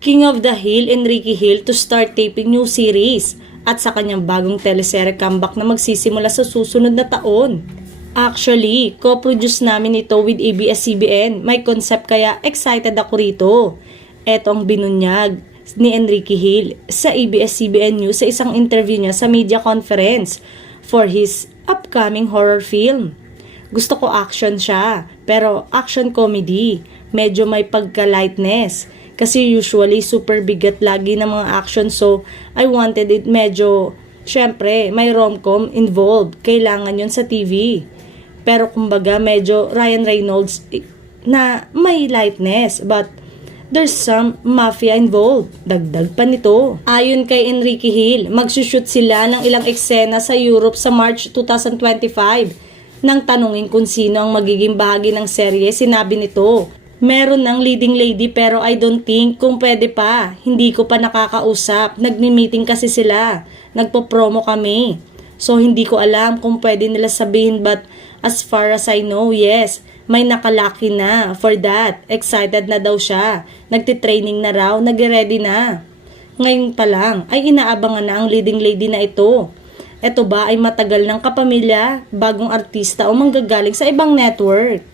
King of the Hill, Enrique Hill to start taping new series at sa kanyang bagong teleserye comeback na magsisimula sa susunod na taon. Actually, co-produce namin ito with ABS-CBN. May concept kaya excited ako rito. Eto ang binunyag ni Enrique Hill sa ABS-CBN News sa isang interview niya sa media conference for his upcoming horror film. Gusto ko action siya, pero action comedy. Medyo may pagka-lightness. Kasi usually super bigat lagi ng mga action, so I wanted it medyo, syempre, may rom-com involved. Kailangan yun sa TV. Pero kumbaga medyo Ryan Reynolds na may lightness, but there's some mafia involved. Dagdag pa nito. Ayon kay Enrique Hill, magsushoot sila ng ilang eksena sa Europe sa March 2025. Nang tanungin kung sino ang magiging bahagi ng serye, sinabi nito, meron ng leading lady pero I don't think kung pwede pa. Hindi ko pa nakakausap. Nagmi-meeting kasi sila. Nagpo-promo kami. So hindi ko alam kung pwede nila sabihin, but as far as I know, yes, may nakalaki na for that. Excited na daw siya. Nagtitraining na raw, nag-ready na. Ngayon pa lang ay inaabangan na ang leading lady na ito. Ito ba ay matagal ng kapamilya, bagong artista o manggagaling sa ibang network?